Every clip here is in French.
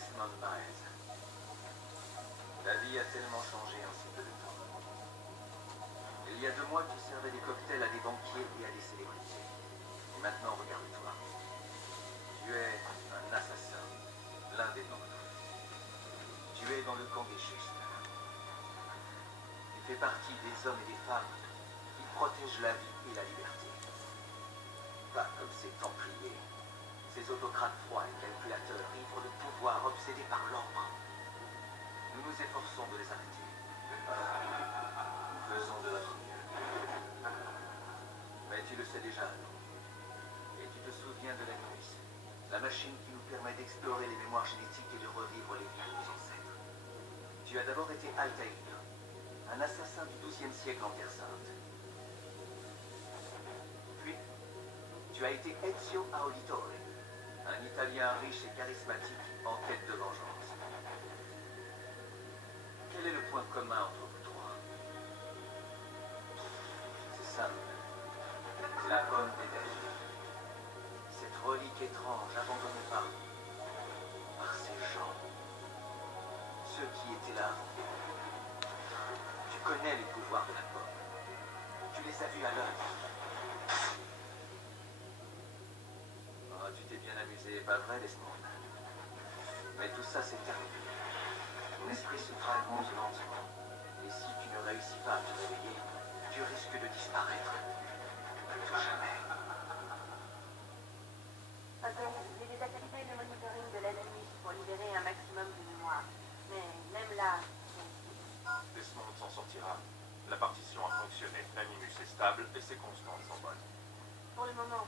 Desmond Miles. La vie a tellement changé en si peu de temps. Il y a 2 mois, tu servais des cocktails à des banquiers et à des célébrités. Et maintenant, regarde-toi. Tu es un assassin, l'un des nôtres. Tu es dans le camp des justes. Tu fais partie des hommes et des femmes qui protègent la vie et la liberté. Pas comme ces templiers, ces autocrates froids et calculateurs, ivres de pouvoir, obsédés par l'ordre. Nous nous efforçons de les arrêter. Faisons de notre mieux. Mais tu le sais déjà, et tu te souviens de l'Animus, la machine qui nous permet d'explorer les mémoires génétiques et de revivre les vies de nos ancêtres. Tu as d'abord été Altaïr, un assassin du XIIe siècle en Terre Sainte. Puis, tu as été Ezio Auditore, un Italien riche et charismatique en quête de vengeance. Quel est le point commun entre vous trois? C'est simple. C'est la pomme d'Éden. Cette relique étrange abandonnée par ces gens. Ceux qui étaient là. Tu connais les pouvoirs de la pomme. Tu les as vus à l'œuvre. Oh, tu t'es bien amusé, pas vrai, Desmond? Mais tout ça, c'est terminé. Ton esprit se fragmente lentement. Et si tu ne réussis pas à te réveiller, tu risques de disparaître. Plus jamais. Ok, j'ai désactivé le monitoring de l'Animus pour libérer un maximum de mémoire. Mais même là, Desmond s'en sortira. La partition a fonctionné. L'Animus est stable et ses constantes s'envolent. pour le moment.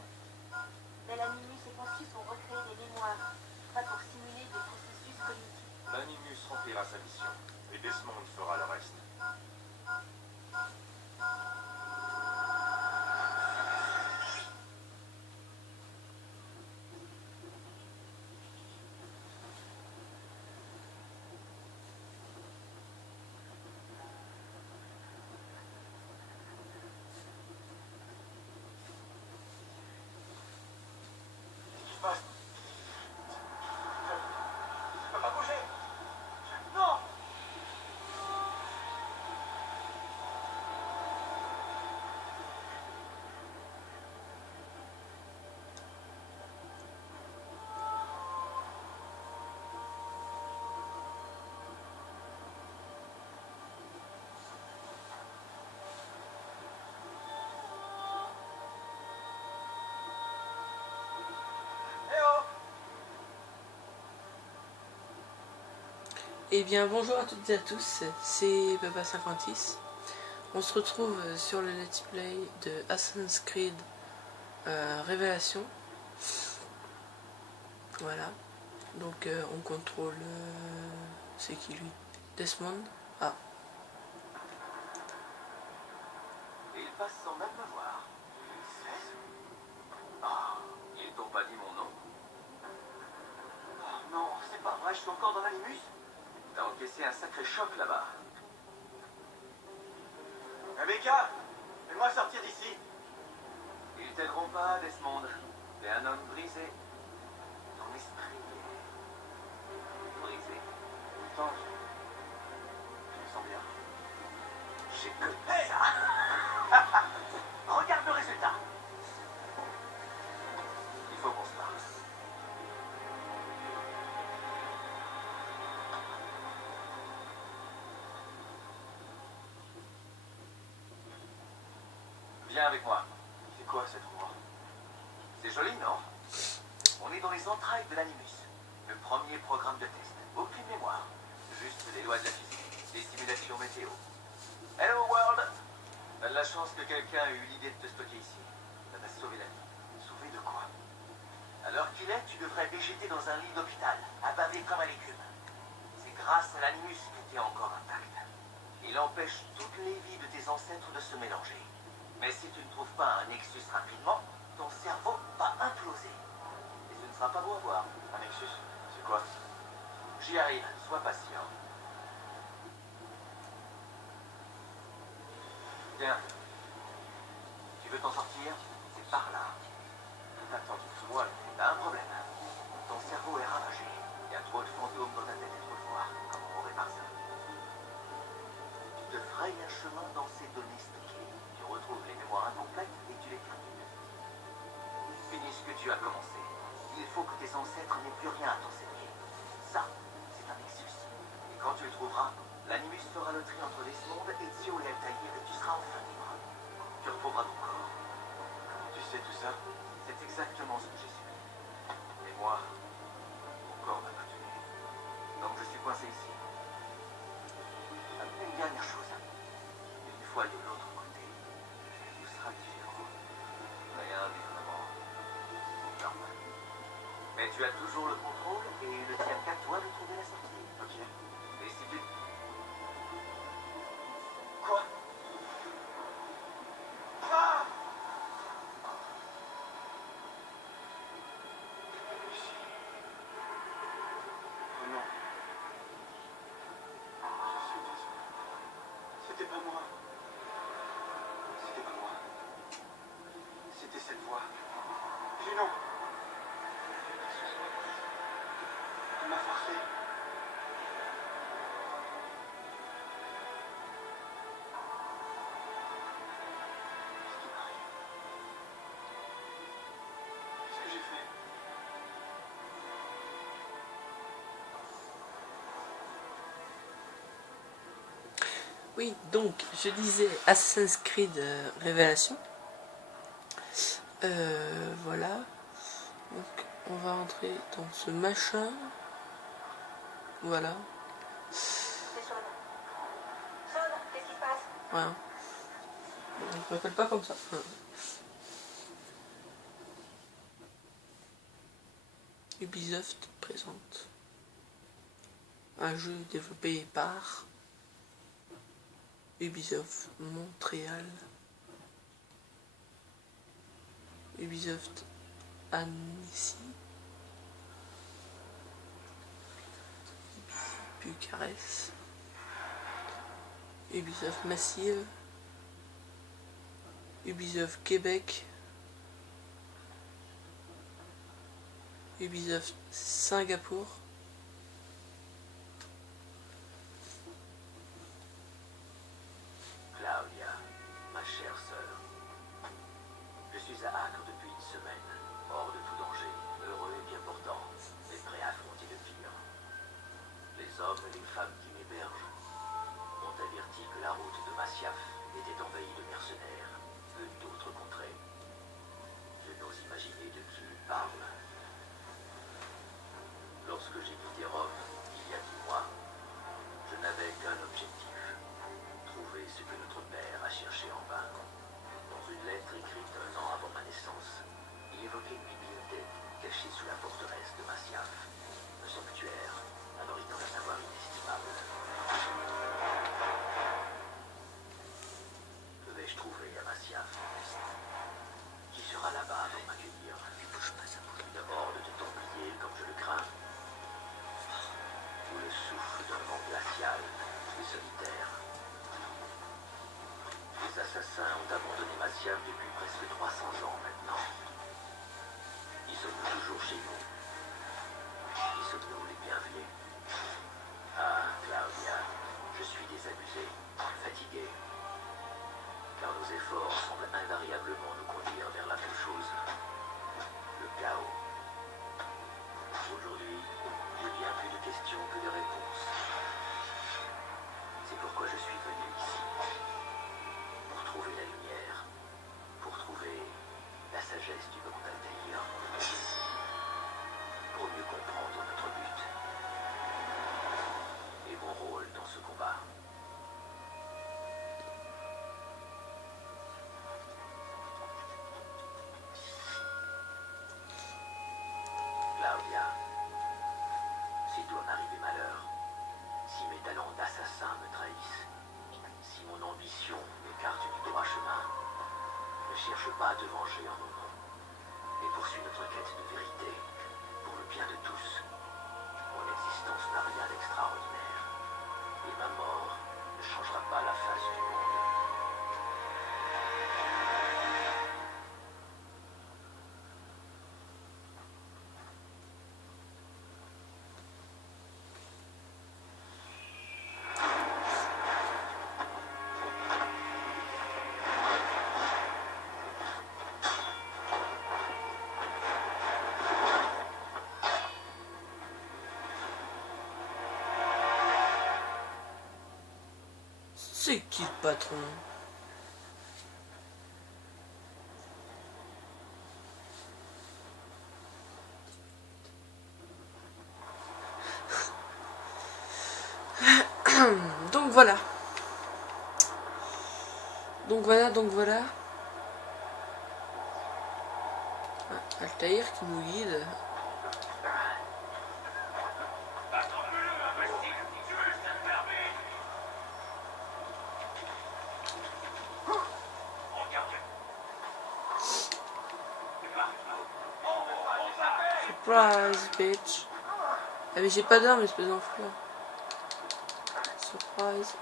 Mais l'Animus est conçu pour recréer des mémoires, pas pour simuler des processus cognitifs. L'Animus remplira sa mission et Desmond fera le reste. Je peux pas bouger. Non! Eh bien bonjour à toutes et à tous, c'est Papa56. On se retrouve sur le let's play de Assassin's Creed Révélation. Voilà, donc on contrôle... c'est qui lui? Desmond. Ah, Et il passe sans même me voir. 16? Oh, ils t'ont pas dit mon nom? Oh non, c'est pas vrai, je suis encore dans l'Animus? T'as encaissé un sacré choc là-bas. Rebecca, fais-moi sortir d'ici. Ils t'aideront pas, Desmond. T'es un homme brisé. Ton esprit est brisé. Pourtant, je me sens bien. J'ai que ça. Regarde le résultat. Il faut qu'on se parle. Viens avec moi. C'est quoi cet endroit? C'est joli, non? On est dans les entrailles de l'Animus. Le premier programme de test. Aucune mémoire. Juste les lois de la physique. Des simulations météo. Hello world! T'as de la chance que quelqu'un ait eu l'idée de te stocker ici. Ça t'a sauvé la vie. Sauvé de quoi? À l'heure qu'il est, tu devrais végéter dans un lit d'hôpital, abavé comme un légume. C'est grâce à l'Animus que tu es encore intact. Il empêche toutes les vies de tes ancêtres de se mélanger. Mais si tu ne trouves pas un nexus rapidement, ton cerveau va imploser. Et ce ne sera pas beau à voir. Un nexus? C'est quoi? J'y arrive, sois patient. Tiens. Tu veux t'en sortir? C'est par là. Attends, moi, t'as un problème. Ton cerveau est ravagé. Il y a trop de fantômes dans ta tête et trop de voir. Comment on répare ça? Tu te frayes un chemin dans ces données stockées. Tu retrouves les mémoires incomplètes et tu les termines. Finis ce que tu as commencé. Il faut que tes ancêtres n'aient plus rien à t'enseigner. Ça, c'est un Nexus. Et quand tu le trouveras, l'animus fera le tri entre Desmond et Zio et Altaïr et tu seras enfin libre. Tu retrouveras ton corps. Comment tu sais tout ça? C'est exactement ce que j'ai subi. Et moi, mon corps m'a pas tué. Donc je suis coincé ici. Une dernière chose. Une fois de l'autre côté, tout sera différent. Rien n'est vraiment normal. Mais tu as toujours le contrôle et il ne tient qu'à toi de trouver la sortie. Ok. Et si tu... Quoi? Ah! Ici. Oh non. Je suis désolé. C'était pas moi. C'était pas moi. C'était cette voix. Junon. Elle m'a forcé. Qu'est-ce qui m'arrive? Qu'est-ce que j'ai fait? Oui, donc je disais Assassin's Creed Révélation. Voilà. Donc on va entrer dans ce machin. Voilà. C'est Sean. Sean, qu'est-ce qui se passe? Voilà. On ne m'appelle pas comme ça. Ubisoft présente un jeu développé par Ubisoft Montréal, Ubisoft Annecy, Bucarest, Ubisoft Massive, Ubisoft Québec, Ubisoft Singapour, Claudia, ma chère sœur, je suis à Acre depuis une semaine, hors de tout danger, heureux et bien portant, mais prêt à affronter le pire. Les hommes et les femmes qui m'hébergent m'ont averti que la route de Masyaf était envahie de mercenaires venus d'autres contrées. Je n'ose imaginer de qui ils parlent. Lorsque j'ai quitté Rome, il y a 10 mois, je n'avais qu'un objectif. Trouver ce que notre père a cherché en vain. Dans une lettre écrite 1 an avant ma naissance, il évoquait une bibliothèque cachée sous la forteresse de Masyaf. Un sanctuaire, abritant un savoir inestimable. Que vais-je trouver à Masyaf? Qui sera là-bas pour m'accueillir? Une horde de templiers comme je le crains? Ou le souffle d'un vent glacial et solitaire? Les assassins ont abandonné Masyaf depuis presque 300 ans maintenant. Y sommes-nous toujours chez nous? Y sommes-nous les bienvenus? Ah, Claudia, je suis désabusé, fatigué. Car nos efforts semblent invariablement nous conduire vers la même chose. Le chaos. Aujourd'hui, j'ai bien plus de questions que de réponses. C'est pourquoi je suis venu ici. Pour trouver la lumière. Pour trouver la sagesse du monde Altaïr. Pour mieux comprendre notre but. Et mon rôle dans ce combat. Claudia, s'il doit m'arriver malheur, si mes talents d'assassin me trahissent, si mon ambition m'écarte du droit chemin, ne cherche pas à te venger en mon nom, mais poursuis notre quête de vérité, pour le bien de tous. Mon existence n'a rien d'extraordinaire, et ma mort ne changera pas la face du monde. C'est qui le patron? Donc voilà. Donc voilà. Ah, Altaïr qui nous guide. Surprise, bitch. Ah mais j'ai pas d'arme, espèce d'enflure. Surprise.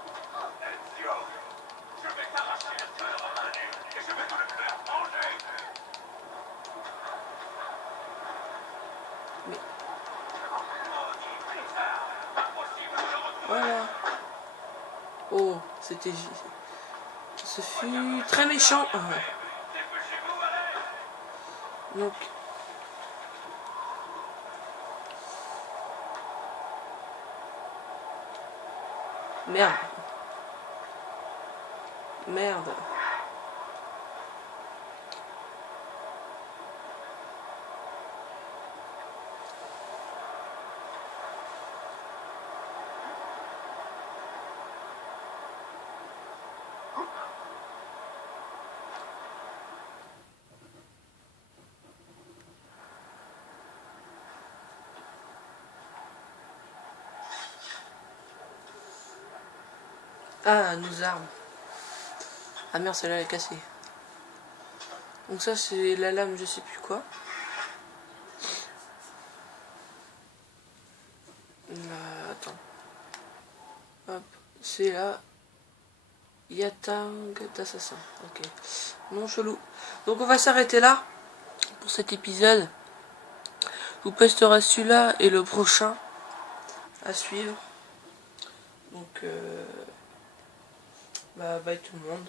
Mais... Voilà. Oh, c'était... Ce fut très méchant. Ah. Donc... Merde. Merde. Ah, nos armes. Ah merde, celle-là elle est cassée. Donc ça c'est la lame, je sais plus quoi. Attends. Hop, c'est la Yatang d'assassin. Ok. Non, chelou. Donc on va s'arrêter là pour cet épisode. Je vous posterai celui-là et le prochain à suivre. Donc bye tout le monde.